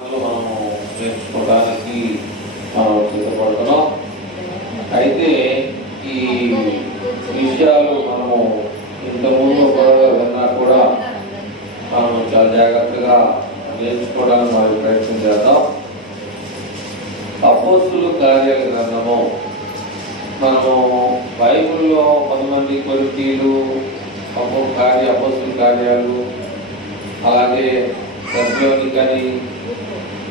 మనము నేర్చుకోవడానికి మనం సిద్ధపడుతున్నాం. అయితే ఈ విషయాలు మనము ఇంతకుముందు విన్నా కూడా మనం చాలా జాగ్రత్తగా నేర్చుకోవడానికి మనం ప్రయత్నం చేద్దాం. అపోస్తుల కార్యాల గ్రంథము మనము బైబిల్లో 10 మంది కొరింథీయులు, అపోస్తుల కార్యాలు, అలాగే తెస్సలోనిక అని,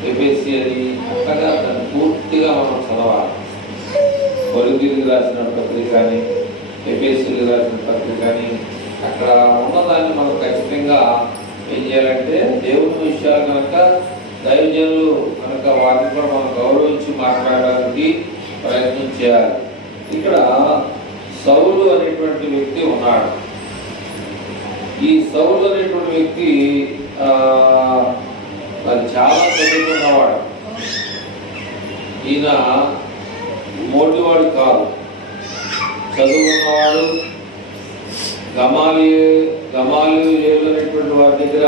ఎఫెసీ అని అట్లాగా దాన్ని పూర్తిగా మనం చదవాలి. కొరింథీయులకు రాసిన పత్రిక కానీ, ఎఫెసీలకు రాసిన పత్రిక కానీ, అక్కడ ఉన్నదాన్ని మనం ఖచ్చితంగా ఏం చేయాలంటే దేవుని విషయాలు కనుక దైవజనులు కనుక వాటిని కూడా మనం గౌరవించి మాట్లాడడానికి ప్రయత్నం చేయాలి. ఇక్కడ సౌలు అనేటువంటి వ్యక్తి ఉన్నాడు. ఈ సౌలు అనేటువంటి వ్యక్తి మరి చాలా చదువుకున్నవాడు. ఈయన మోటివాడు కాదు, చదువుకున్నవాడు. గమాలియేలు అనేటువంటి వారి దగ్గర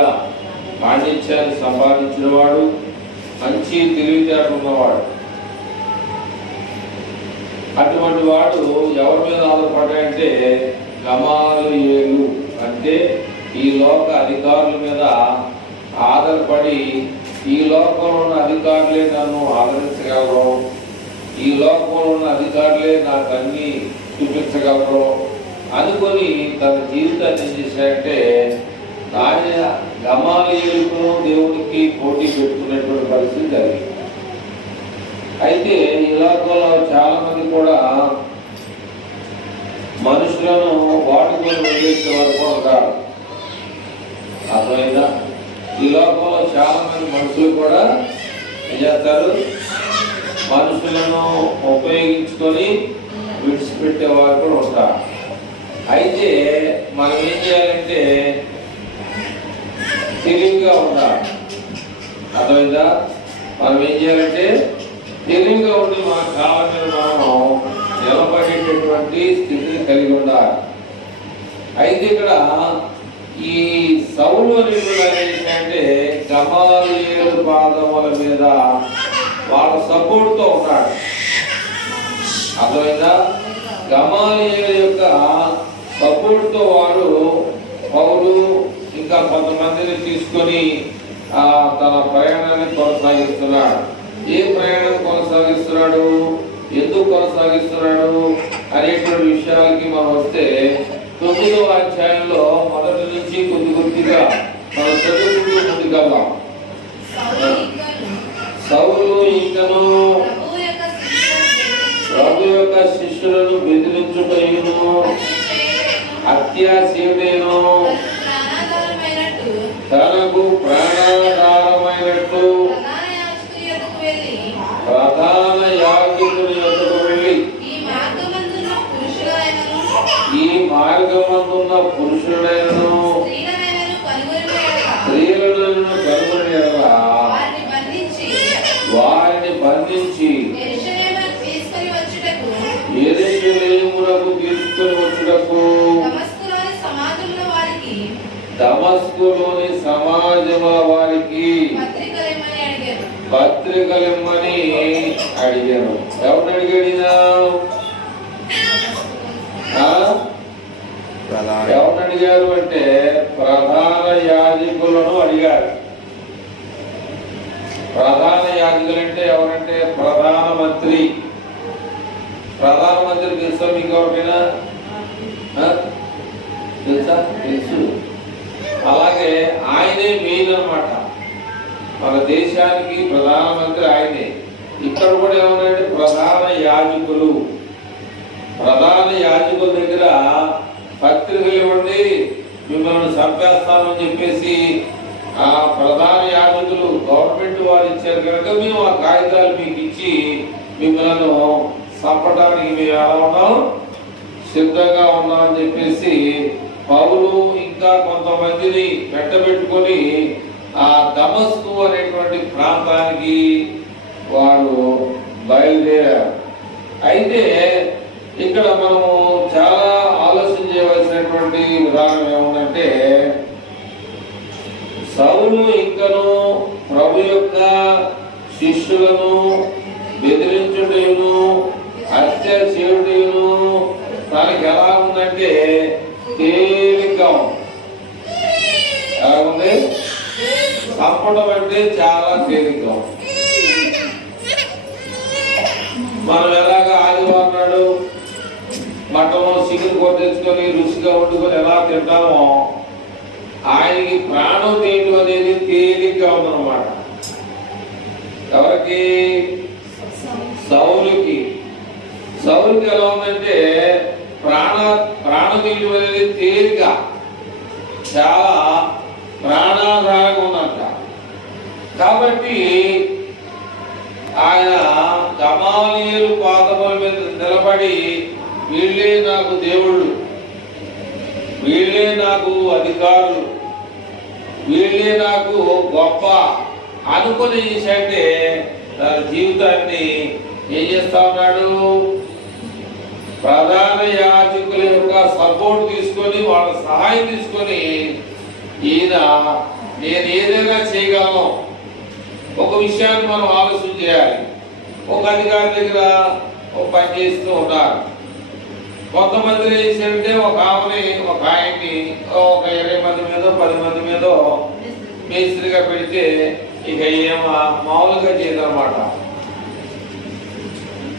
పాండిత్యాన్ని సంపాదించిన వాడు, మంచి తెలివితేటలు ఉన్నవాడు. అటువంటి వాడు ఎవరి మీద ఆధారపడ్డాడంటే గమాలియేలు అంటే ఈ లోక అధికారుల మీద ఆధారపడి, ఈ లోకంలో ఉన్న అధికారులే నన్ను ఆదరించగలరు, ఈ లోకంలో ఉన్న అధికారులే నాకు అన్ని చూపించగలరు అనుకొని తన జీవితాన్ని ఏం చేశాడంటే ఆయన గమాలియేలుకు దేవుడికి పోటీ పెట్టుకునేటువంటి పరిస్థితి జరిగింది. అయితే ఈ లోకంలో చాలా మంది కూడా మనుషులను వాడుకొని వదిలేసే వారు కూడా ఉంటారు. అర్థమైందా? ఈ లోకంలో చాలా మంది మనుషులు కూడా ఏం చేస్తారు, మనుషులను ఉపయోగించుకొని విడిచిపెట్టేవారు కూడా ఉంటారు. అయితే మనం ఏం చేయాలంటే తెలివిగా ఉండాలి. అర్థమైందా? మనం ఏం చేయాలంటే తెలివిగా ఉండి మన కాళ్ళ మీద మనం నిలబడేటటువంటి స్థితిని కలిగి ఉండాలి. అయితే ఇక్కడ ఈ సౌలు అంటే గమాలియేలు పాదముల మీద వాళ్ళ సపోర్ట్తో ఉన్నాడు. అర్థమైందా? గమాలియేలు యొక్క సపోర్ట్తో వాడు పౌలు ఇంకా కొంతమందిని తీసుకొని తన ప్రయాణాన్ని కొనసాగిస్తున్నాడు. ఏ ప్రయాణాన్ని కొనసాగిస్తున్నాడు, ఎందుకు కొనసాగిస్తున్నాడు అనేటువంటి విషయాలకి మనం వస్తే 9వ అధ్యాయంలో మొదటి నుంచి కొద్దిగా మనం చదువుకుంటూ ముందుకెళ్దాం. సౌలు ఇంకను ప్రభు యొక్క శిష్యులను బెదిరించుటయును, అత్యాశయుడేను, తనకు ప్రాణాధారమైనట్టు ప్రధాన యాజకుని యొద్దకు వెళ్ళి ఈ మార్గమందున్న పురుషుడైనను స్త్రీలను కనుగొని వారిని బంధించి యెరూషలేమునకు తీసుకొని వచ్చుటకు దమస్కులోని సమాజముల వారికి పత్రికలిమ్మని అడిగాను. ఎవరిని అడిగాడినా? ఎవరిని అడిగారు అంటే ప్రధాన యాజకులను అడిగారు. ప్రధాన యాజకులు అంటే ఎవరంటే ప్రధానమంత్రి. ప్రధానమంత్రి తెలుసా మీకు? ఎవరికైనా తెలుసా? తెలుసు. అలాగే ఆయనే మెయిన్ అన్నమాట. మన దేశానికి ప్రధానమంత్రి ఆయనే. ఇక్కడ కూడా ఏమన్నాయంటే ప్రధాన యాజకులు. ప్రధాన యాజకుల దగ్గర పత్రికలు ఇవ్వండి, మిమ్మల్ని చంపేస్తామని చెప్పేసి ఆ ప్రధాన యాజకులు గవర్నమెంట్ వారు ఇచ్చారు కనుక మేము ఆ కాగితాలు మీకు ఇచ్చి మిమ్మల్ని చంపడానికి మేము ఎలా ఉన్నాం, సిద్ధంగా ఉన్నామని చెప్పేసి పౌలు ఇంకా కొంతమందిని వెంటబెట్టుకొని ఆ దమస్కు అనేటువంటి ప్రాంతానికి వారు బయలుదేరారు. అయితే ఇక్కడ మనము చాలా ఆలోచన చేయవలసినటువంటి విధానం ఏముందంటే సౌలు ఇంకను ప్రభు యొక్క శిష్యులను బెదిరించుటను హత్య చేయుటను తనకి ఎలా ఉందంటే తేలిగ్గా ఉంది. ఎలా ఉంది? చంపడం అంటే చాలా తేలిగ్గా ఉంది. మనం ఎలాగ ఆదివారం నాడు మటను చికెన్ కూర తెచ్చుకొని రుచిగా వండుకొని ఎలా తింటామో ఆయనకి ప్రాణం తీయటం అనేది తేలిగ్గా ఉందన్నమాట. ఎవరికి? సౌలుకి. సౌలుకి ఎలా ఉందంటే ప్రాణం తీయటం అనేది తేలిక, చాలా ప్రాణాధారంగా ఉందంట. కాబట్టి ఆయన గమాలీయులు పాదముల మీద నిలబడి వీళ్ళే నాకు దేవుళ్ళు, వీళ్ళే నాకు అధికారులు, వీళ్ళే నాకు గొప్ప అనుకుని చేసంటే తన జీవితాన్ని ఏం చేస్తా ఉన్నాడు? ప్రధాన యాజకుల యొక్క సపోర్ట్ తీసుకొని వాళ్ళ సహాయం తీసుకొని ఈయన నేను ఏదైనా చేయగలను. ఒక విషయాన్ని మనం ఆలోచన చేయాలి. ఒక అధికారి దగ్గర ఒక పని చేస్తూ ఉన్నారు. కొంతమంది చేశారంటే ఒక ఆమెని ఒక ఆయన్ని ఒక 20 మంది మీద 10 మంది మీద మేస్త్రిగా పెడితే ఇక మామూలుగా చేయదన్నమాట.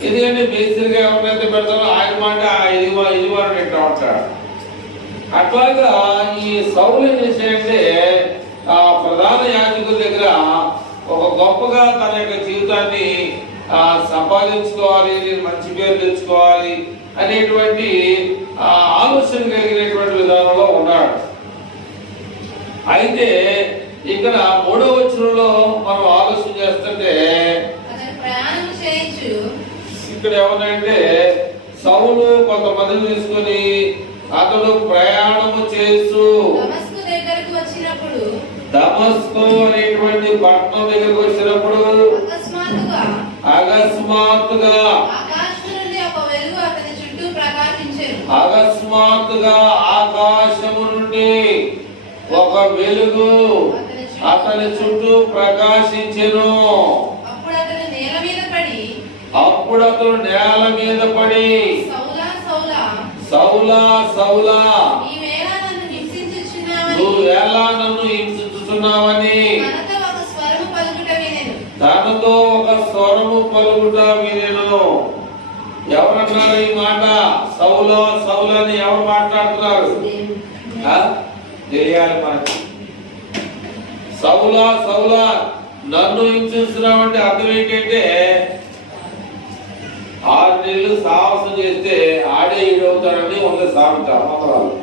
ఎందుకంటే మేస్త్రిగా ఎవరైతే పెడతారో ఆయన మాట యజమానుడు వింటూ ఉంటాడు. అట్లాగా ఈ సౌలు ఏం చేశాడంటే ఆ ప్రధాన యాజకుల దగ్గర ఒక గొప్పగా తన యొక్క జీవితాన్ని సంపాదించుకోవాలి, నేను మంచి పేరు తెచ్చుకోవాలి అనేటువంటి ఆలోచన కలిగినటువంటి విధానంలో ఉన్నాడు. అయితే ఇక్కడ 3వ వచనంలో మనం ఆలోచన చేస్తుంటే ఇక్కడ ఏమనంటే సౌలు కొంతమందిని తీసుకొని అతడు ప్రయాణము చేస్తూ దమస్కు అనేటువంటి పట్టణం దగ్గరకు వచ్చినప్పుడు అకస్మాత్తుగా ఆకాశము నుండి ఒక వెలుగు అతని చుట్టూ ప్రకాశించెను. అప్పుడు అతను నేల మీద పడి సౌలా సౌలా నువ్వు ఎలా నన్ను హింసించుచున్నావని తనతో ఒక స్వరము పలుకుట వినెను. ఎవరన్నారు ఈ మాట? సౌలా సౌలని ఎవరు మాట్లాడుతున్నారు? తెలియాలి మనకి. సౌలా సౌలా నన్ను హింసిస్తున్నావంటే అర్థం ఏంటంటే 6 నెలలు సాహసం చేస్తే ఆడే ఈడవుతాడని ఉంది సామెత. మంత్రాలు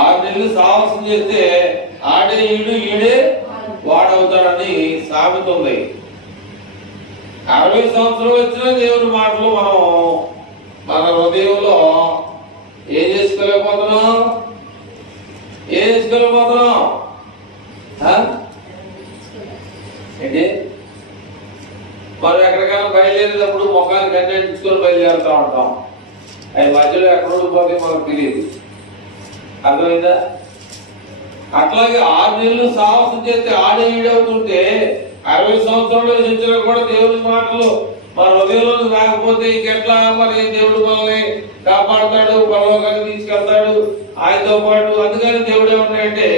6 నెలలు సాహసం చేస్తే ఆడే ఈడే వాడవుతాడని సామెత ఉంది. 60 సంవత్సరాలు వచ్చిన దేవుని మాటలు మనం మన హృదయంలో ఏం చేసుకోలేకపోతున్నాం? ఏంటి? మనం ఎక్కడికైనా బయలుదేరేటప్పుడు ముఖాన్ని కట్టెంచుకొని బయలుదేరుతూ ఉంటాం. అది మధ్యలో ఎక్కడ ఉండిపోతే మనకు తెలియదు. అర్థమైందా? అట్లాగే 6 నెలలు సాహసం చేస్తే ఆడే ఈడవుతుంటే 60 సంవత్సరాలు వచ్చినా కూడా దేవుని మాటలు మన హృదయంలో రాకపోతే ఇంకెట్లా? మరి దేవుడు మనల్ని కాపాడుతాడు, పరలోకానికి తీసుకెళ్తాడు ఆయనతో పాటు. అందుకని దేవుడు ఏమన్నాయంటే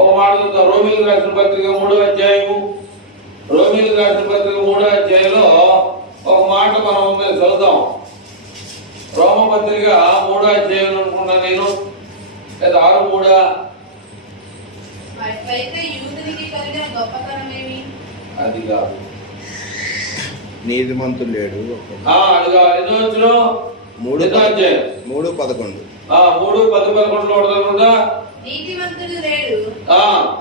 ఒక మాట చూద్దాం. రోమీయులకు రాసిన పత్రిక 3వ అధ్యాయము, రోమీయులకు రాసిన పత్రిక 3వ అధ్యాయంలో ఒక మాట మనం చదువుతాం. రోమ పత్రిక 3వ అధ్యాయం అనుకున్నా నేను, లేదా 6:3. అది కాదు, నీతిమంతుడు లేడు. అది కాదు. ఎన్నో వచ్చిన 3:11. 3:10-11 నీతిమంతుడు లేడు,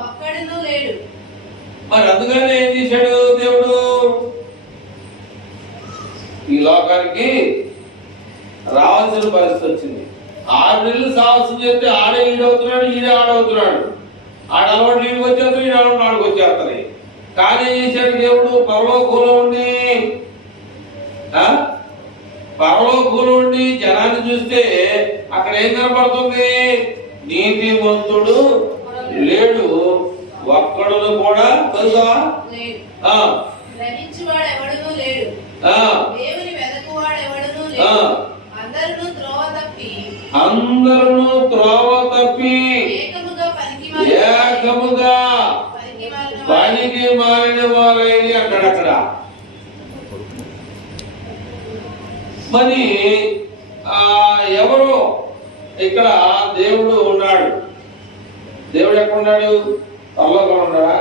ఒక్కడును లేడు. మరి అందుకనే ఏం చేశాడు దేవుడు? ఈ లోకానికి రావాల్సిన పరిస్థితి వచ్చింది. 6 నెలలు సాహసం చేస్తే ఆడే ఈడవుతున్నాడు, ఈడే ఆడవుతున్నాడు. ఆడవాడు ఈడికి వచ్చేస్తాడు, ఈ ఆడవాడు ఆడికి వచ్చేస్తాయి. కానీ ఏం చేశాడు దేవుడు? పరలోకంలో ఉండి జనాన్ని చూస్తే అక్కడ ఏం కనపడుతుంది? నీతిమంతుడు లేడు, ఒక్కడును కూడా తెలుసా? లేడు. ఆ, గ్రహించువాడు ఎవడునూ లేడు. ఆ, దేవుని వెదకువాడు ఎవడునూ ఆ. లేడు. అందరూ త్రోవ తప్పి అందరూ త్రోవ తప్పి ఏకముగా పనికి మారిన వారైంది అంటాడు అక్కడ. మరి ఎవరు ఇక్కడ దేవుడు ఉన్నాడు. దేవుడు ఎక్కడున్నాడు? పరలోకంలో ఉన్నాడా?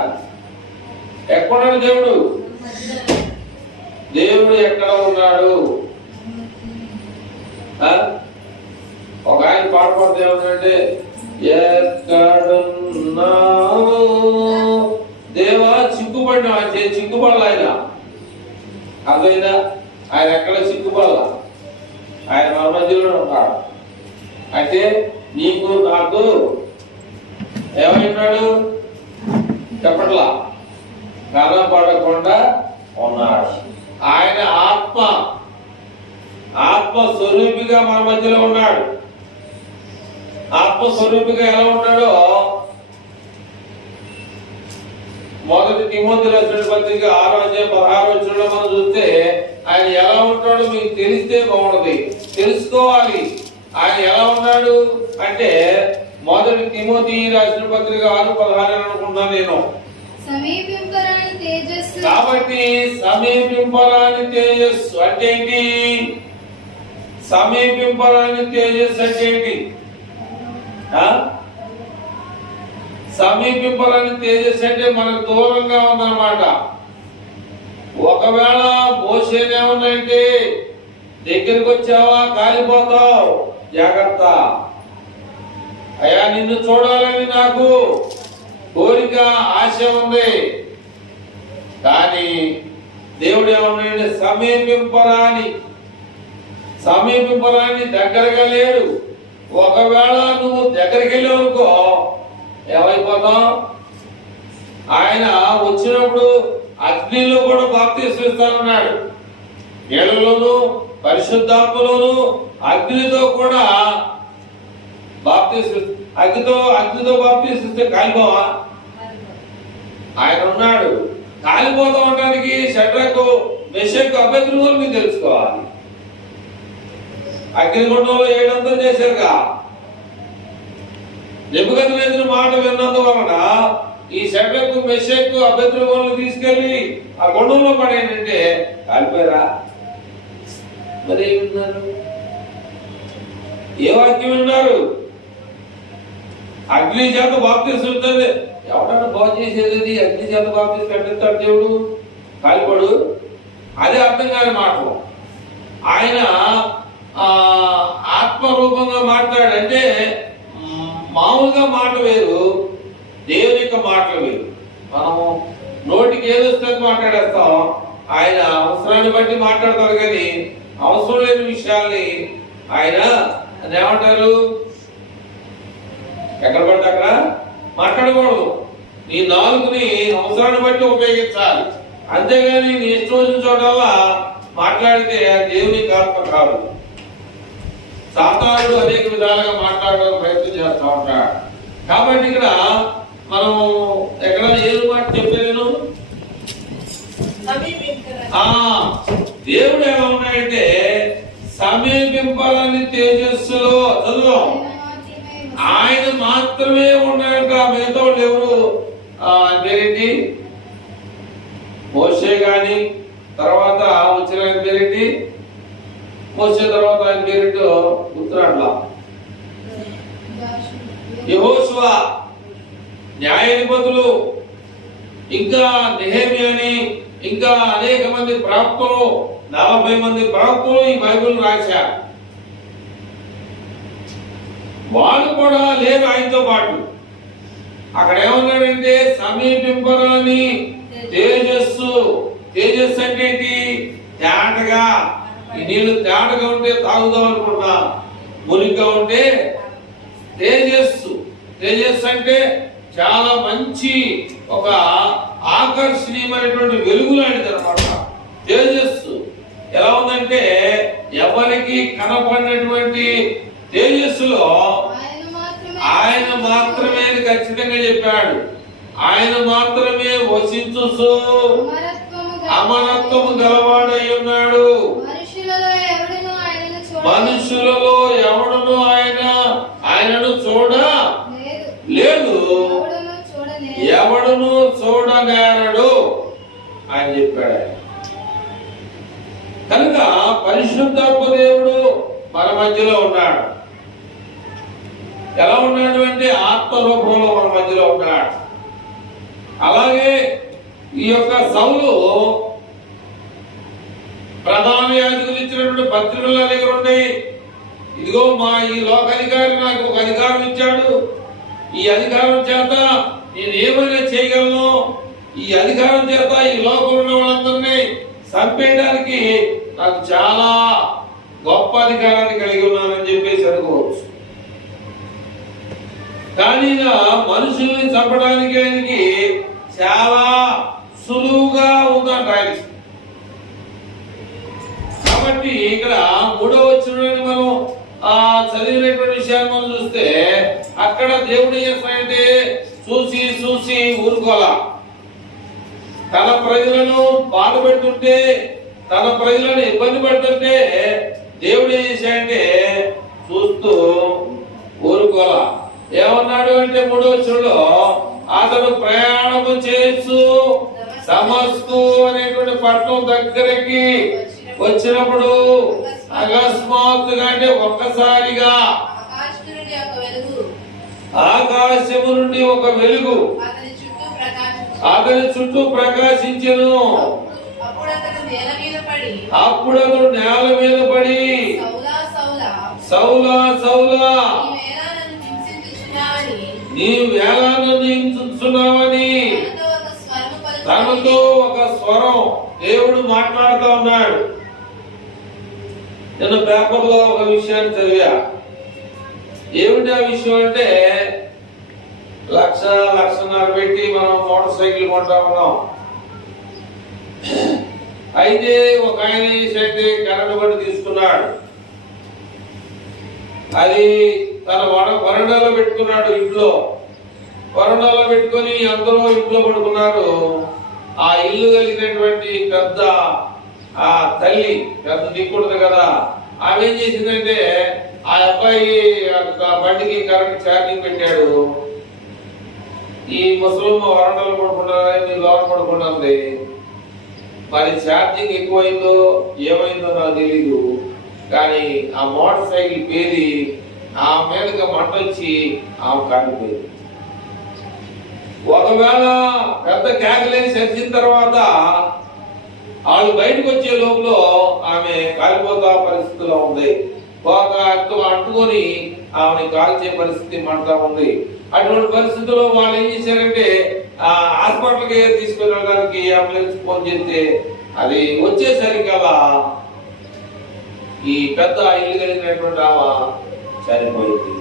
ఎక్కడున్నాడు దేవుడు? దేవుడు ఎక్కడ ఉన్నాడు? ఒక ఆయన పాట పాడితే ఏమంటే, ఎక్కడున్నావు దేవా చిక్కుపడినా అంటే చిక్కుపడాలి ఆయన. అర్థమైందా? ఆయన ఎక్కడ చిక్కుపడాల, ఆయన మన మధ్యలో ఉన్నాడు. అంటే నీకు నాకు ఏమైనాడు చెప్పట్లా, కనపడకుండా ఉన్నాడు. ఆయన ఆత్మస్వరూపిగా మన మధ్యలో ఉన్నాడు. ఆత్మస్వరూపిగా ఎలా ఉన్నాడో మొదటి తిమోతి రాసిన పత్రిక 6:16 మనం చూస్తే ఆయన ఎలా ఉంటాడో మీకు తెలిస్తే బాగుంటది, తెలుసుకోవాలి. ఆయన ఎలా ఉన్నాడు అంటే మొదటి తిమోతి రాసిన పత్రిక 6:16 అనుకుంటున్నాను నేను. కాబట్టి సమీపింపరాని తేజస్సు అంటే ఏంటి? సమీపింపరాని తేజస్సు అంటే ఏంటి? సమీపింపరాని తేజస్సు అంటే మనకు దూరంగా ఉందన్నమాట. ఒకవేళ మోసేదేమన్నాయంటే దగ్గరికి వచ్చావా కాలిపోతావు, జాగ్రత్త. అయ్యా నిన్ను చూడాలని నాకు కోరిక, ఆశ ఉంది. కానీ దేవుడు ఏమన్నాడు? సమీపింపరాని దగ్గరగా లేడు. ఒకవేళ నువ్వు దగ్గరికి వెళ్ళావు అనుకో ఏమైపోతావు? ఆయన వచ్చినప్పుడు అగ్నిలో కూడా బాప్తిస్మం ఇస్తానన్నాడు. నీళ్ళలోను పరిశుద్ధాత్మలోను అగ్నితో కూడా బాప్తిస్మం. అగ్నితో బాప్తిస్మం ఇస్తే కాలిపోవా? ఆయన ఉన్నాడు. కాలిపోతా ఉండడానికి షడ్రకు, మెషకు, అబేద్నెగోలు మీరు తెలుసుకోవాలి. అగ్నిగుండంలో 700 చేశారుగా. నెబుకద్నెజరు మాట విన్నందువలన ఈ షడ్రకు, మెషకు, అబేద్నెగోలను తీసుకెళ్లి ఆ గుండంలో పడేయంటే కాలిపోయారా? మరి ఏమి విన్నారు? ఏ వాక్యం విన్నారు? అగ్ని చేత బాప్తిస్మం ఇస్తుంది. ఎవడన్నా బాగు చేసేది అగ్ని చేత బాప్తిస్మం కట్టిస్తాడు దేవుడు? కాలిపడు. అదే అర్థం కాని మాట. ఆయన ఆత్మరూపంగా మాట్లాడంటే మామూలుగా మాట వేరు, దేవుని యొక్క మాటలు వేరు. మనము నోటికి ఏదొస్తే మాట్లాడేస్తాం. ఆయన అవసరాన్ని బట్టి మాట్లాడతారు, కానీ అవసరం లేని విషయాల్ని ఆయన ఏమంటారు? ఎక్కడ పడితే అక్కడ మాట్లాడకూడదు. నీ నాలుగుని అవసరాన్ని బట్టి ఉపయోగించాలి. అంతేగాని నీ ఇష్టం వచ్చిన చోటల్లా మాట్లాడితే దేవుని ఆత్మ కాదు. సాతానుడు అనేక విధాలుగా మాట్లాడడానికి ప్రయత్నం చేస్తూ ఉంటాడు. కాబట్టి ఇక్కడ మనం ఎక్కడ ఏది మాట చెప్పాను? దేవుడు ఎలా ఉన్నాడంటే సమీపింపరాని తేజస్సులో చదువు ఆయన మాత్రమే ఉన్నాడంట. మిగతా వాళ్ళు ఎవరు పేరేంటి? మోషే గాని తర్వాత వచ్చిన ఆయన పేరేంటి? మోషే తర్వాత ఆయన పేరేంటో గుర్తురాట్లా. యెహోషువ, న్యాయాధిపతులు, ఇంకా నెహెమ్యాని, ఇంకా అనేక మంది ప్రవక్తలు, 40 మంది ప్రవక్తలు ఈ బైబిల్ రాశారు. వాళ్ళు కూడా లేరు ఆయనతో పాటు. అక్కడ ఏమన్నాడంటే సమీపింపరాని తేజస్సు. తేజస్సు అంటే ఏంటి? తేటగా. ఈ నీళ్లు తేటగా ఉంటే తాగుదాం అనుకున్నా, మురిగ్గా ఉంటే తేజస్సు. తేజస్సు అంటే చాలా మంచి ఒక ఆకర్షణీయమైనటువంటి వెలుగు లాంటిది అనమాట. తేజస్సు ఎలా ఉందంటే ఎవరికి కనపడినటువంటి తేజస్సులో ఆయన మాత్రమే ఖచ్చితంగా చెప్పాడు. ఆయన మాత్రమే వసించు అమరత్వము గలవాడై ఉన్నాడు. మనుషులలో ఎవడును ఆయనను చూడ లేదు, ఎవడును చూడనేరడు అని చెప్పాడు ఆయన. కనుక పరిశుద్ధాత్మ దేవుడు మన మధ్యలో ఉన్నాడు. ఎలా ఉన్నాడు అంటే ఆత్మ రూపంలో మన మధ్యలో ఉన్నాడు. అలాగే ఈ యొక్క సౌలు ప్రధాన యాజకులు ఇచ్చినటువంటి పత్రికలు నా దగ్గర ఉన్నాయి. ఇదిగో మా ఈ లోకాధికారి నాకు ఒక అధికారం ఇచ్చాడు, ఈ అధికారం చేత నేను ఏమైనా చేయగలను, ఈ అధికారం చేత ఈ లోకంలో ఉన్న వాళ్ళందరినీ చంపేయడానికి నాకు చాలా గొప్ప అధికారాన్ని కలిగి ఉన్నానని చెప్పేసి అనుకోవచ్చు. కానీ మనుషుల్ని చంపడానికి ఆయనకి చాలా సులువుగా ఉందంట ఆయన. కాబట్టి ఇక్కడ 3వ వచనాన్ని మనం చదివినటువంటి విషయాన్ని మనం చూస్తే అక్కడ దేవుడు చేస్తాయంటే చూసి చూసి ఊరుకోలా. తన ప్రజలను బాధ పెడుతుంటే, తన ప్రజలను ఇబ్బంది పెడుతుంటే దేవుడు ఏం చేశాడంటే చూస్తూ ఊరుకోలా. ఏమన్నాడు అంటే 3వ వచనంలో అతడు ప్రయాణము చేస్తూ సమస్తు అనేటువంటి పట్టణం దగ్గరికి వచ్చినప్పుడు అకస్మాత్తుగా అంటే ఒక్కసారిగా ఆకాశము నుండి ఒక వెలుగు అతని చుట్టూ ప్రకాశించెను. అప్పుడు అతడు నేల మీద పడి సౌలా సౌలా నీవేళ నన్ను హింసిస్తున్నావని తనతో ఒక స్వరం దేవుడు మాట్లాడుతూ ఉన్నాడు. నేను పేపర్లో ఒక విషయాన్ని చదివా. ఏమిటి ఆ విషయం అంటే 1,00,000-1,50,000 పెట్టి మనం మోటార్ సైకిల్ కొంటా ఉన్నాం. అయితే ఒక ఆయన అయితే కరెంటు బండి తీసుకున్నాడు. అది తన వరండాలో పెట్టుకున్నాడు. ఇంట్లో వరండాలో పెట్టుకొని అందరూ ఇంట్లో పడుకున్నారు. ఆ ఇల్లు కలిగినటువంటి పెద్ద ఆ తల్లి పెద్ద దిక్కుండదు కదా, ఆమె ఏం చేసిందంటే ఆ అబ్బాయి బండికి కరెంట్ ఛార్జింగ్ పెట్టాడు. ఈ ముసలమ్మ వరండాలో పడుకున్నారని లోన పడుకున్నది. మరి ఛార్జింగ్ ఎక్కువైందో ఏమైందో నాకు తెలీదు, కానీ ఆ మోటార్ సైకిల్ పేరి ఆ మీదకి మంట వచ్చి ఆమె కాలిపోయింది. ఒకవేళ పెద్ద కేకలేని సరిచిన తర్వాత వాళ్ళు బయటకు వచ్చే లోపల ఆమె కాలిపోతా పరిస్థితిలో ఉంది. ఒక అంటుకొని ఆమెని కాల్చే పరిస్థితి మంటా ఉంది. అటువంటి పరిస్థితుల్లో వాళ్ళు ఏం చేశారంటే హాస్పిటల్కి తీసుకుని వెళ్ళడానికి అంబులెన్స్ ఫోన్ చేస్తే అది వచ్చేసరికల్లా ఈ పెద్ద ఇల్లు కలిగినటువంటి ఆమె చనిపోయింది.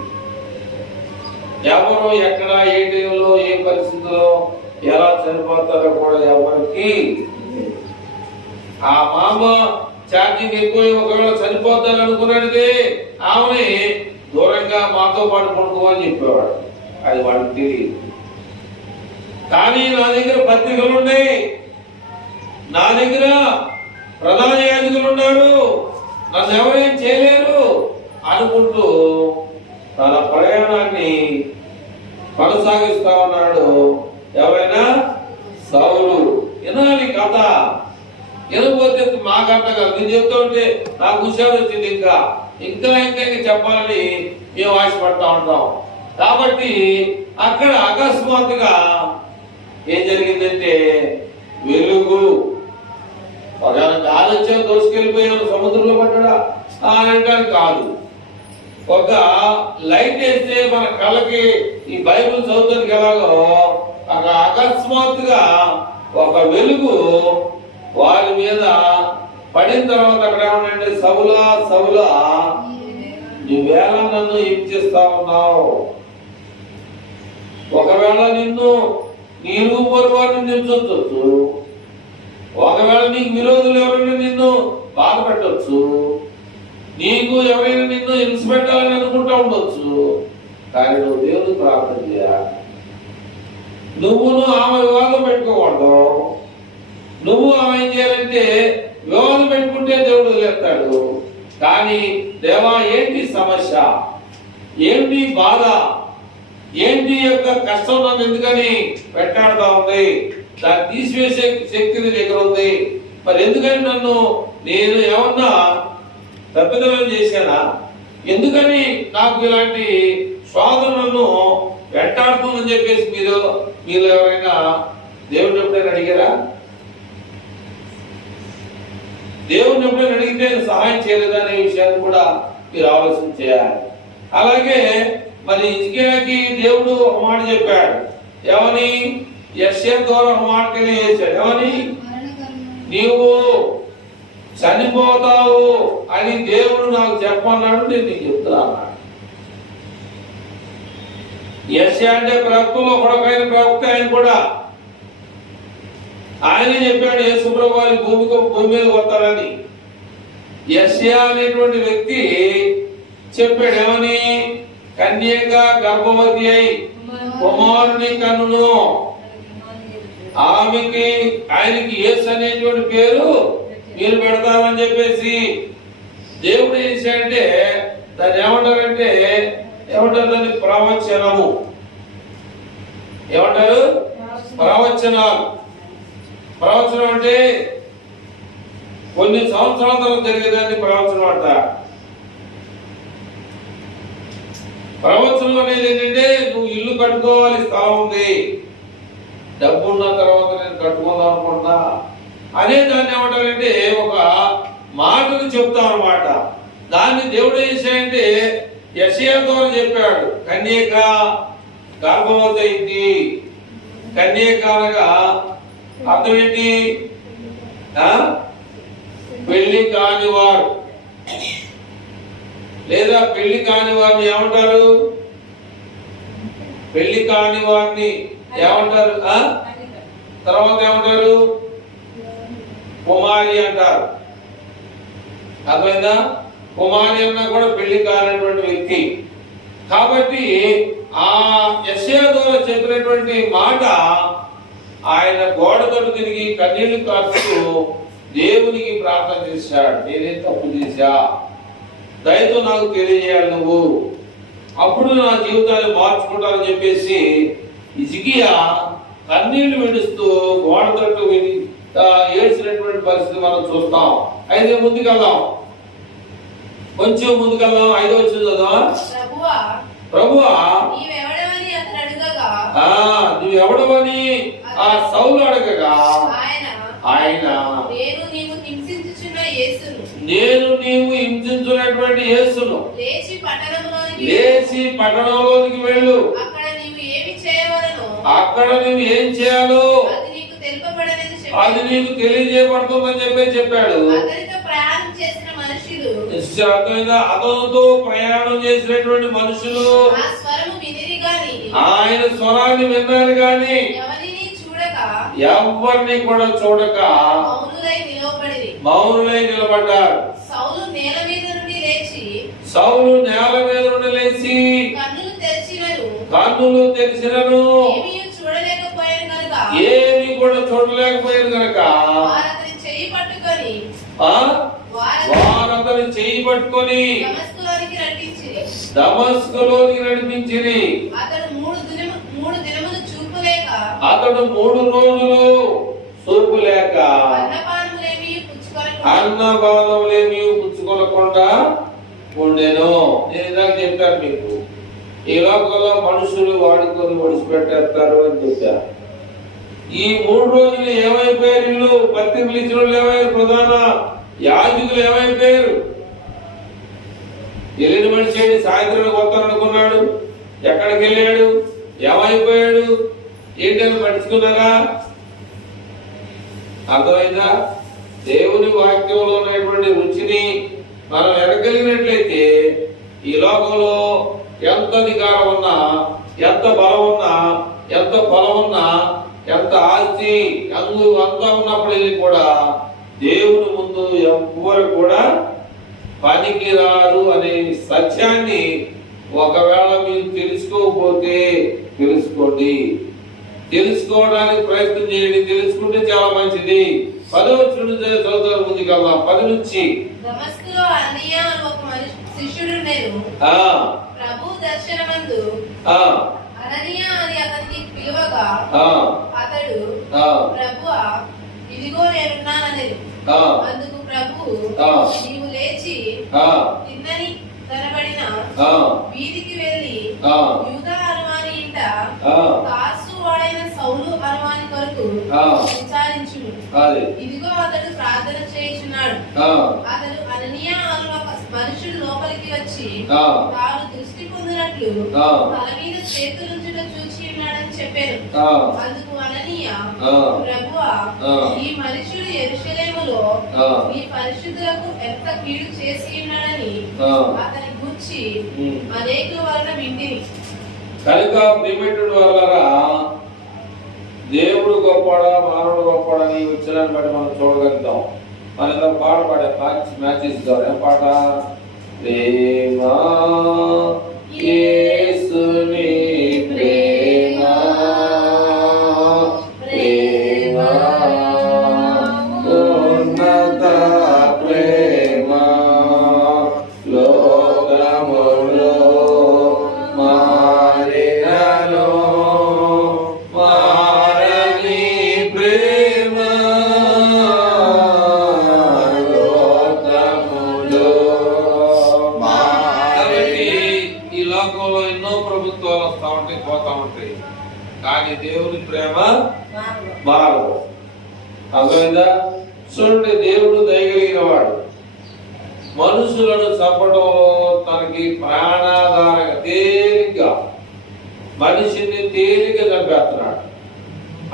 ఎవరు ఎక్కడ ఏ టైంలో ఏ పరిస్థితుల్లో ఎలా చనిపోతారో కూడా ఎవరికి. ఆ మామ ఛార్జింగ్ ఎక్కువ ఒకవేళ చనిపోతాను అనుకున్నాడితే ఆమెని దూరంగా మాతో పాటు పడుకోమని చెప్పేవాడు. అది వాడికి తెలియదు. కానీ నా దగ్గర పత్రికలు ఉన్నాయి, నా దగ్గర ప్రధాన యాజకులు ఉన్నారు, నన్ను ఎవరేం చేయలేరు అనుకుంటూ తన ప్రయాణాన్ని కొనసాగిస్తా ఉన్నాడు. ఎవరైనా సౌలు. వినాలి కథ, వినకపోతే మా కథ కాదు. నేను చెప్తా ఉంటే నాకు హుషారు వచ్చింది. ఇంకా ఇంకా ఇంకా ఇంకా చెప్పాలని మేము ఆశపడతా ఉంటాం. కాబట్టి అక్కడ అకస్మాత్తుగా ఏం జరిగిందంటే వెలుగు గాలి వచ్చా దోసుకెళ్ళిపోయాను సముద్రంలో పడ్డా అనడానికి కాదు. ఒక లైట్ వేస్తే మన కళ్ళకి ఈ బైబిల్ చదువుతానికి ఎలాగో అక్కడ అకస్మాత్తుగా ఒక వెలుగు వారి మీద పడిన తర్వాత అక్కడ ఏమన్నాయంటే సౌలా సౌలా నువ్వేళ నన్ను హింసిస్తా ఉన్నావు. ఒకవేళ నిన్ను నీరు పొరువారిని హింసొచ్చు, ఒకవేళ నీకు విరోధులు ఎవరైనా నిన్ను బాధ పెట్టవచ్చు, నీకు ఎవరైనా నిన్ను హింస పెట్టాలని అనుకుంటా ఉండొచ్చు. కానీ నువ్వు దేవుని ప్రార్థన చేయాలి. నువ్వును ఆమె వివాదం పెట్టుకోకూడదు. నువ్వు ఆమె ఏం చేయాలంటే వివాదం పెట్టుకుంటే దేవుడు వదిలేస్తాడు. కానీ దేవా ఏంటి సమస్య, ఏంటి బాధ, ఏంటి యొక్క కష్టం నన్ను ఎందుకని వెంటాడుతా ఉంది, దాన్ని తీసివేసే శక్తి నీ దగ్గర ఉంది. మరి ఎందుకని నన్ను నేను ఏమన్నా తప్పిదం చేశానా, ఎందుకని నాకు ఇలాంటి శోధన నన్ను వెంటాడుతుందని చెప్పేసి మీరు ఎవరైనా దేవుడిని ఎప్పుడైనా అడిగారా? దేవుడిని ఎప్పుడైనా అడిగితే సహాయం చేయలేదా అనే విషయాన్ని కూడా మీరు ఆలోచన చేయాలి. అలాగే మరి హిజ్కియాకి దేవుడు ఒక మాట చెప్పాడు. ఏమని? యెషయా ద్వారా ఒక మాట తెలియజేశాడు. ఏమని? నీవు చనిపోతావు అని దేవుడు నాకు చెప్పన్నాడు, నేను నీకు చెప్తున్నా అన్నాడు. యెషయా అంటే ప్రవక్తలో ఒకడొకైన ప్రవక్త, ఆయన కూడా ఆయనే చెప్పాడు యేసు ప్రభువు వారి భూమి మీద వస్తాడని. యెషయా అనేటువంటి వ్యక్తి చెప్పాడు. ఏమని? కన్యక గర్భవతి అయి కుమారుని కన్నును, ఆయనకి యేసు అనేటువంటి పేరు మీరు పెడతామని చెప్పేసి దేవుడు ఏం చేశాడంటే దాన్ని ఏమంటారు దాన్ని ప్రవచనము. ఏమంటారు? ప్రవచనాలు. ప్రవచనం అంటే కొన్ని సంవత్సరాల తర్వాత జరిగేదాన్ని ప్రవచనం అంటారు. ప్రవచనం అనేది ఏంటంటే నువ్వు ఇల్లు కట్టుకోవాలి, స్థలం ఉంది, డబ్బు ఉన్న తర్వాత నేను కట్టుకుందాం అనుకుంటా అనే దాన్ని ఏమంటారంటే ఒక మాటను చెప్తాం అన్నమాట. దాన్ని దేవుడు ఏం చేశాడంటే యెషయా ద్వారా చెప్పాడు. కన్యక గర్భవతి అయింది. కన్యక అనగా అర్థం ఏంటి? పెళ్లి కానివారు లేదా పెళ్లి కాని వారిని ఏమంటారు? పెళ్లి కాని వారిని ఏమంటారు? తర్వాత ఏమంటారు? కుమారి అంటారు. అర్థమైందా? కుమారి అన్నా కూడా పెళ్లి కానటువంటి వ్యక్తి. కాబట్టి ఆ యెషయా ద్వారా చెప్పినటువంటి మాట ఆయన గోడ తోటి తిరిగి కన్నీళ్లు కాస్తూ దేవునికి ప్రార్థన చేశాడు. నేనే తప్పు చేశా, దయతో నాకు తెలియజేయాలి నువ్వు, అప్పుడు నా జీవితాన్ని మార్చుకుంటానని చెప్పేసి హిజ్కియా కన్నీళ్లు విడుస్తూ గోడ తట్టు ఏడ్చినటువంటి పరిస్థితి మనం చూస్తాం. అయితే ముందుకెళ్దాం, కొంచెం ముందుకెళ్దాం. 5వ వచనం చదువు. ప్రభువా నువ్వెవడవని ఆ సౌలు అడగగా ఆయన నేను నీవు హింసించున్నటువంటి యేసును లేచి పట్టణంలోనికి వెళ్ళు, అక్కడ నువ్వు ఏం చేయాలో అది నీకు తెలియజేయబడుతుందని చెప్పాడు. అతనితో ప్రయాణం చేసినటువంటి మనుషులు ఆయన స్వరాన్ని విన్నారు గాని ఎవరిని కూడా చూడక మౌనులై నిలబడ్డారు. సౌలు నేల మీద నుండి లేచి కన్నులు తెరిచినను ఏమి కూడా చూడలేకపోయారు కనుక వారు అతని చెయ్యి పట్టుకొని దమస్కులోనికి నడిపించిరి. అతడు 3 రోజులు చూపు లేక అన్నపానములేమీ పుచ్చుకోకుండా ఉండెను. నేను ఇందాక చెప్పాను మీకు, ఈ లోకంలో మనుషులు వాడుకొని ఒడిచిపెట్టేస్తారు అని చెప్పారు. ఈ 3 రోజులు ఏమైపోయారు? ఇల్లు పత్రికలు ఇచ్చిన వాళ్ళు ఏమయ్యారు? ప్రధాన యాజకులు ఏమైపోయారు? వెళ్ళిన మనిషి సాయంత్రం వస్తాననుకున్నాడు, ఎక్కడికి వెళ్ళాడు, ఏమైపోయాడు, ఏంటని పట్టించుకున్నారా? అర్థమైందా? దేవుని వాక్యంలో ఉన్నటువంటి రుచిని మనం ఎరగలిగినట్లయితే ఈ లోకంలో ఎంత అధికారం ఉన్నా, ఎంత బలం ఉన్నా, ఎంత బలం ఉన్నా, ఎంత ఆస్తి అంతా ఉన్నప్పటికీ కూడా దేవుని ముందు ఎవ్వరు కూడా పనికిరారు అనే సత్యాన్ని ఒకవేళ మీరు తెలుసుకోకపోతే తెలుసుకోండి. తెలుసుకోవడానికి ప్రయత్నం చేయండి. తెలుసుకుంటే చాలా మంచిది. 10వ వచనం చదువుతారు ముందుకల్లా. 10 నుంచి దమస్కులో అననీయ అను ఒక శిష్యుడు నేను ఆ ప్రభు దర్శనమందు ఆ అననీయ అని అతనికి పిలువగా ఆ అతడు ఆ ప్రభువా ఇదిగో నేనున్నానని. ఆ అందుకు ప్రభు ఆ నీవు లేచి ఆ కిందని కనబడిన ఆ వీధికి వెళ్ళి ఆ యూదా అనుమాని ఇంట ఆ తార్సు వాడైన సౌలు అనుమాని కొరకు ఆ విచారించుము. అది ఇదిగో అతడు ప్రార్థన చేయుచున్నాడు. ఆ అతడు అననీయ అను ఒక మనుషుడు లోపలికి వచ్చి ఆ తాను దృష్టి పొందినట్లు ఆ తల మీద చేతులుంచుట చూచి ఉన్నాడని చెప్పాను. ఆ అందుకు అననీయ ఆ ప్రభువా ఆ ఈ మనుషుడు యెరూషలేములో ఆ ఈ పరిశుద్ధులకు ఎంత కీడు చేసి ఉన్నాడని ఆ అతని గూర్చి ఉమ్. అనేకుల వలన వింటిని. కనుక ప్రియమైనటువంటి వాళ్ళారా, దేవుడు గొప్పవాడా మానవుడు గొప్పవాడా అని వచ్చినాన్ని బట్టి మనం చూడగలుగుతాం. మన ఏదో పాట పాడే మ్యాచ్ ఇస్తారు. ఏం పాట? ప్రేమ యేసుని ప్రేమ ప్రేమ ఉన్నత ప్రేమ లోకములో మారినను మారని ప్రేమ లోకములో కాబట్టి ఈ లోకంలో ఎన్నో ప్రభుత్వాలు వస్తా ఉంటాయి, పోతా ఉంటాయి. కానీ దేవుని ప్రేమ మారదు. అర్థమైందా? చూడండి, దేవుడు దయగలిగిన వాడు. మనుషులను చంపడంలో తనకి ప్రాణాధారంగా తేలిగ్గా మనిషిని తేలిగ్గా చంపేస్తున్నాడు.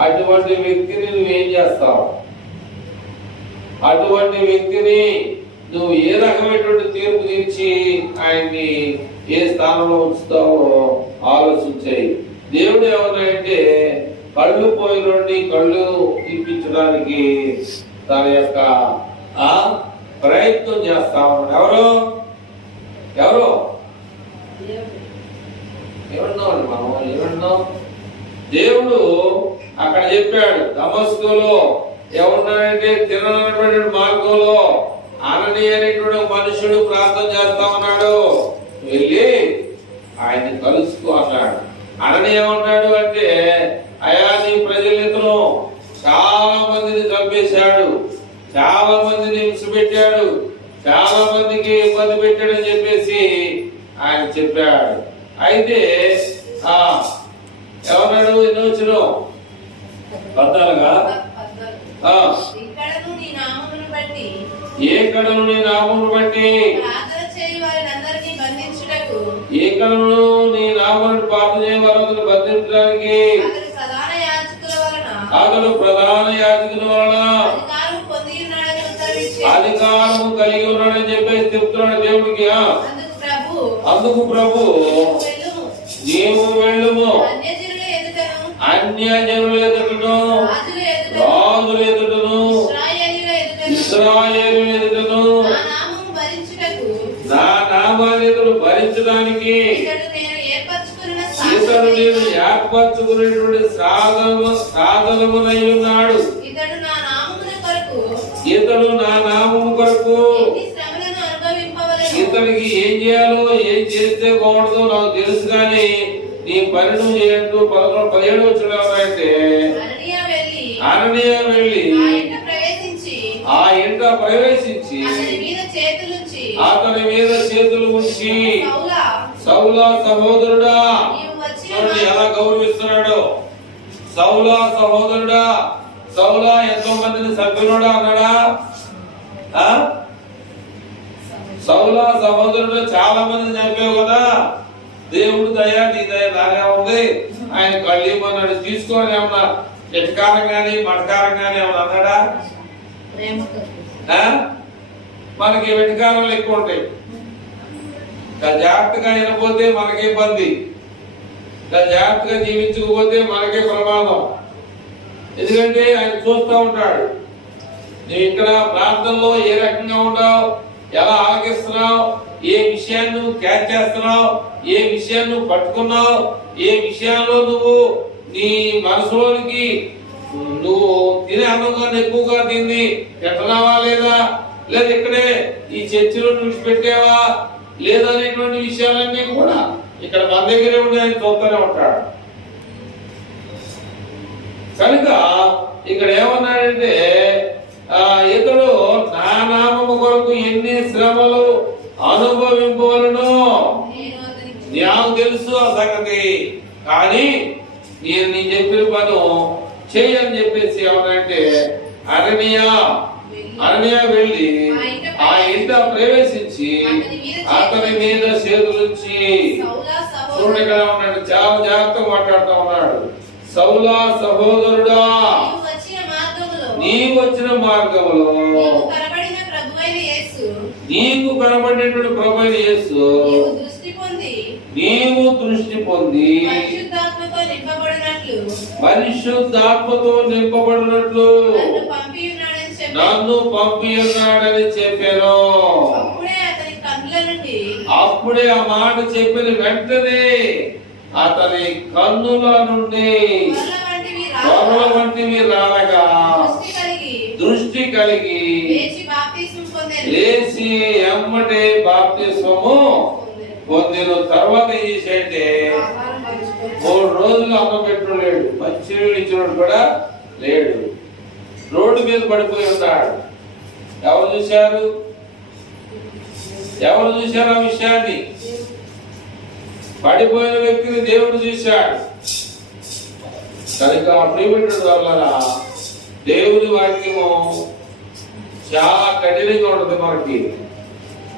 అటువంటి వ్యక్తిని నువ్వేం చేస్తావు? అటువంటి వ్యక్తిని నువ్వు ఏ రకమైనటువంటి తీర్పు తీర్చి ఆయన్ని ఏ స్థానంలో ఉంచుతావో ఆలోచించాయి. దేవుడు ఏమన్నాయంటే కళ్ళు పోయినోడిని కళ్ళు ఇప్పించడానికి తన యొక్క ఆ ప్రయత్నం చేస్తా ఉన్నాడు. ఎవరు ఏమన్నాం మనం? ఏమన్నాం? దేవుడు అక్కడ చెప్పాడు, దమస్కులో ఏమన్నాడంటే తిననటువంటి మార్గంలో అననీయ అనేటువంటి మనుషుడు ప్రార్థన చేస్తా ఉన్నాడు, వెళ్ళి ఆయన్ని కలుసుకో అన్నాడు. అననీయ ఏమన్నాడు అంటే, అయా నీ ప్రజలితను చాలా మందిని చంపేశాడు, చాలా మందిని హింసపెట్టాడు, చాలా మందికి ఇబ్బంది పెట్టాడని చెప్పేసి ఆయన చెప్పాడు. అయితే ఏమన్నాడు? ఎన్నో వచ్చిన పద్నాలుగా ఇక్కడను నీ నామమును బట్టి ఏ కడను నీ నామమును బట్టి ప్రార్థన చేయు వారినందరినీ బంధించుటకు ఏ కడను నీ నామమును ప్రార్థన చేయ వారందరిని బంధించడానికి అతడు ప్రధాన యాజకుల వలన అతడు ప్రధాన యాజకుల వలన అధికారం పొంది ఉన్నాడని ఉత్తరమిచ్చి అధికారము కలిగి ఉన్నాడని చెప్పేసి చెప్తున్నాడు దేవుడికి. అందుకు ప్రభు నీవు వెళ్ళుము, అన్యజనుల ఎదుటను రాజుల ఎదుటను ఇశ్రాయేలు ఎదుటను నా నామాన్ని భరించడానికి ఇతడు నేను ఏర్పరచుకునేటువంటి సాధనమునై ఉన్నాడు. ఇతడు నా నామము కొరకు ఇతనికి ఏం చేయాలో ఏం చేస్తే బాగుంటుందో నాకు తెలుసు, కానీ నీ పని నువ్వు చేయంటూ 17 వచ్చిన అంటే అననీయ వెళ్ళి ఆ ఇంట ప్రవేశించి అతని మీద చేతులు ఉంచి సౌలా సహోదరుడా, చూడండి ఎలా గౌరవిస్తున్నాడు. సౌలా సహోదరుడా, సౌలా ఎంతో మందిని చంపినోడా అన్నాడా? సౌలా సహోదరుడు చాలా మంది చంపావు కదా, దేవుడు దయ నీ దయ నానే ఉంది, ఆయన కళ్ళు ఇమ్మన్నాడు. తీసుకొని ఏమన్నా ఎటకారం గాని మటకారం గాని ఏమన్నా అన్నాడా? మనకి వెటకారాలు ఎక్కువ ఉంటాయి. జాగ్రత్తగా వినపోతే మనకే ఇబ్బంది, జాగ్రత్తగా జీవించకపోతే మనకే ప్రమాదం. ఎందుకంటే ఆయన చూస్తూ ఉంటాడు నువ్వు ఇక్కడ ప్రాంతంలో ఏ రకంగా ఉన్నావు, ఎలా ఆలకిస్తున్నావు, ఏ విషయాన్ని నువ్వు క్యాచ్ చేస్తున్నావు, ఏ విషయాన్ని నువ్వు పట్టుకున్నావు, ఏ విషయాల్లో నువ్వు నీ మనసులోనికి నువ్వు తినే అన్నం కన్నా ఎక్కువగా తింది ఎట్టనావా లేదా ఇక్కడే ఈ చర్చిలో విడిచిపెట్టావా లేదా అనేటువంటి విషయాలన్నీ కూడా ఇక్కడ మన దగ్గరే ఉండి ఆయన చూస్తూనే ఉంటాడు. కనుక ఇక్కడ ఏమన్నాడంటే ఇతడు నా నామము కొరకు ఎన్ని శ్రమలు అనుభవింపవలను నాకు తెలుసు ఆ సంగతి, కానీ నేను నీ చెప్పిన పను చేయని చెప్పేసి ఏమనంటే అననీయ వెళ్ళి ఆ ఇంట ప్రవేశించి అతని మీద చేతులుంచి చూడండి ఇక్కడ ఉన్నాడు, చాలా జాగ్రత్తగా మాట్లాడుతూ ఉన్నాడు. సౌలా సహోదరుడా, నీవు వచ్చిన మార్గంలో నీకు కనబడినటువంటి ప్రభువైన యేసు నీవు దృష్టి పొంది పరిశుద్ధాత్మతో నింపబడినట్లు నన్ను పంపి ఉన్నాడని చెప్పాను. అప్పుడే ఆ మాట చెప్పిన వెంటనే అతని కన్నుల నుండి పొరల వంటివి రాలగా దృష్టి కలిగి లేచి ఎమ్మటే బాప్తిస్మము పొందిన. తర్వాత ఏం చేసేయంటే 3 రోజులు అన్నం పెట్టడం లేడు, మంచినీళ్ళు ఇచ్చినోడు కూడా లేడు, రోడ్డు మీద పడిపోయి ఉన్నాడు. ఎవరు చూశారు ఆ విషయాన్ని? పడిపోయిన వ్యక్తిని దేవుడు చూశాడు. కనుక ప్రియమిత్రుడు వల్ల దేవుని వాక్యము చాలా కఠినంగా ఉంటుంది మనకి,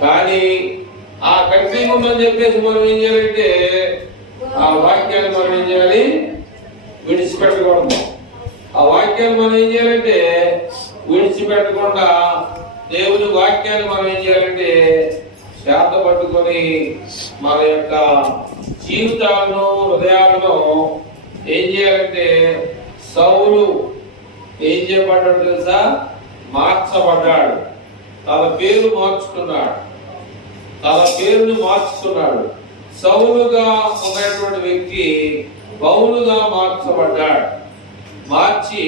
కానీ ఆ కఠినంగా ఉందని చెప్పేసి మనం ఏం చేయాలంటే ఆ వాక్యాన్ని మనం ఏం చేయాలి? విడిచిపెట్టకూడదు. ఆ వాక్యాన్ని మనం ఏం చేయాలంటే విడిచిపెట్టకుండా దేవుని వాక్యాన్ని మనం ఏం చేయాలంటే శాంత పట్టుకొని మన యొక్క జీవితాలను హృదయాలను ఏం చేయాలంటే సౌలు ఏం చేయబడ్డాడు తెలుసా? మార్చబడ్డాడు. తన పేరు మార్చుకున్నాడు, తన పేరుని మార్చుకున్నాడు. సౌలుగా ఉన్నటువంటి వ్యక్తి పౌలుగా మార్చబడ్డాడు. మార్చి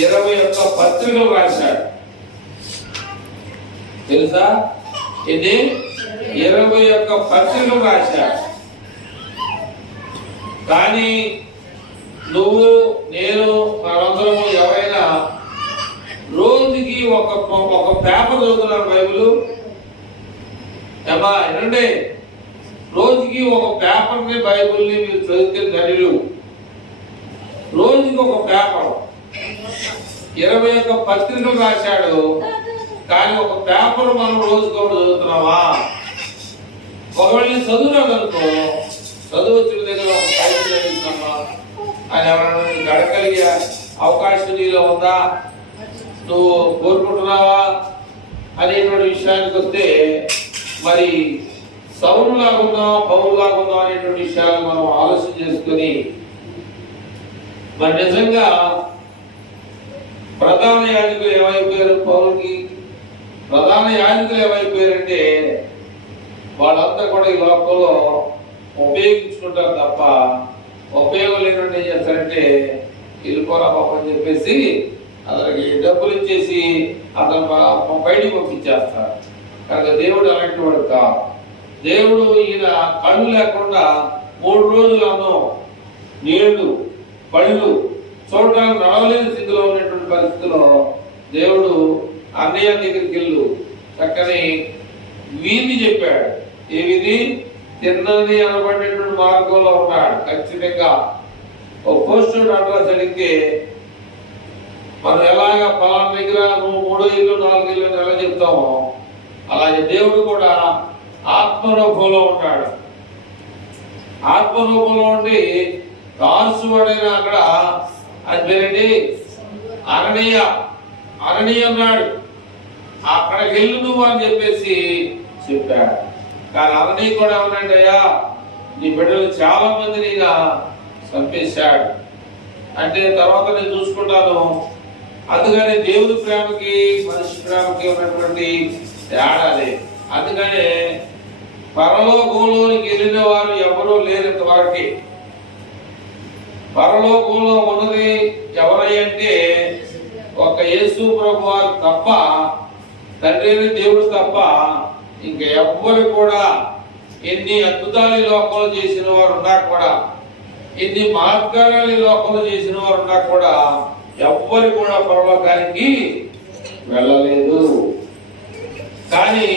21 పత్రికలు రాశాడు. తెలుసా? ఇది 21 పత్రికలు రాశాడు. కానీ నువ్వు నేను మనందరము ఎవరైనా రోజుకి ఒక పేపర్ చదువుతున్నారు బైబిల్. ఏమా వినండి, రోజుకి ఒక పేపర్ని బైబిల్ని మీరు చదివితే ధనిలు. రోజుకి ఒక పేపర్ 21 పత్రికలు రాశాడు. కానీ ఒక పేపర్ మనం రోజుకి ఒకటి చదువుతున్నావా? ఒకవేళ చదువురాదనుకో, చదువు వచ్చిన దగ్గర ఒక పైకి చదివిస్తామా అని ఎవరైనా గడగలిగే అవకాశం నీలో ఉందా? నువ్వు కోరుకుంటున్నావా అనేటువంటి విషయానికి వస్తే మరి సౌలులాగున్నా పౌరులాగున్నా అనేటువంటి విషయాలు మనం ఆలోచన చేసుకుని మరి నిజంగా ప్రధాన యాజకులు ఏమైపోయారు? పౌరుకి ప్రధాన యాజకులు ఏమైపోయారంటే వాళ్ళంతా కూడా ఈ లోకంలో ఉపయోగించుకుంటారు తప్ప ఉపయోగం లేకుండా ఏం చేస్తారంటే వెళ్ళిపోరా పాపని చెప్పేసి అతనికి డబ్బులు ఇచ్చేసి అతను బయటికి పంపించేస్తారు. కనుక దేవుడు అలాంటి వాడు కాదు. దేవుడు ఈయన కళ్ళు లేకుండా 3 రోజులు అన్నం, నీళ్లు, పళ్ళు చూడడానికి నడవలేని స్థితిలో ఉన్నటువంటి పరిస్థితిలో దేవుడు అన్నయ్య దగ్గరికి వెళ్ళు చక్కని వీరిని చెప్పాడు. ఏమిది? తిన్నది అనబడినటువంటి మార్గంలో ఉన్నాడు. ఖచ్చితంగా ఒక పోస్టర్ అడ్రస్ అడిగితే మనం ఎలాగా ఫలానా దగ్గర నువ్వు 3 ఇల్లు 4 ఇల్లు అని ఎలా చెప్తామో అలాగే దేవుడు కూడా ఆత్మరూపంలో ఉంటాడు. ఆత్మరూపంలో ఉండి రాసువాడైన అక్కడ అది పేరండి అననీయ అన్నాడు. అక్కడికి వెళ్ళు నువ్వు అని చెప్పేసి చెప్పాడు. కానీ అననీయ కూడా ఉన్నాడు, అయ్యా నీ బిడ్డలు చాలా మందిని చంపేశాడు అంటే తర్వాత నేను చూసుకుంటాను. అందుకని దేవుడి ప్రేమకి మనిషి ప్రేమకి ఉన్నటువంటి తేడాలే. అందుకనే పరలోకంలోనికి వెళ్ళిన వారు ఎవరూ లేరు ఇంతవరకు. పరలోకంలో ఉన్నది ఎవరై అంటే ఒక యేసు ప్రభు వారు తప్ప, తండ్రి అయిన దేవుడు తప్ప ఇంకా ఎవ్వరు కూడా ఎన్ని అద్భుతాలు ఈ లోకంలో చేసిన వారు ఉన్నా కూడా, ఎన్ని మహత్కారాలు ఈ లోకంలో చేసిన వారు ఉన్నా కూడా ఎవ్వరు కూడా పరలోకానికి వెళ్ళలేదు. కానీ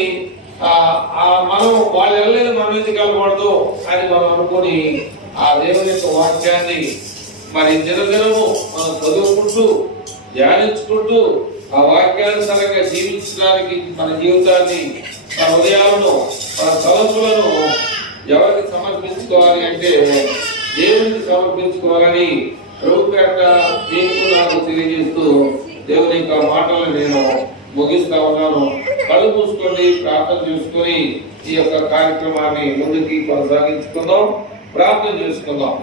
మనం వాళ్ళు వెళ్ళలేదు, మనం ఎందుకు వెళ్ళకూడదు అని మనం అనుకుని ఆ దేవుని యొక్క వాక్యాన్ని మరి దినదినము మనం చదువుకుంటూ ధ్యానించుకుంటూ ఆ వాక్యానుసారంగా జీవించడానికి మన జీవితాన్ని, మన హృదయాలను, మన తలపులను ఎవరికి సమర్పించుకోవాలి అంటే దేవునికి సమర్పించుకోవాలని ప్రభుపేట మీకు నాకు తెలియజేస్తూ దేవుని యొక్క మాటలు నేను ముగిస్తా ఉన్నాను. కళ్ళు మూసుకొని ప్రార్థన చేసుకొని ఈ యొక్క కార్యక్రమాన్ని ముందుకి కొనసాగించుకుందాం. ప్రార్థన చేసుకుందాం.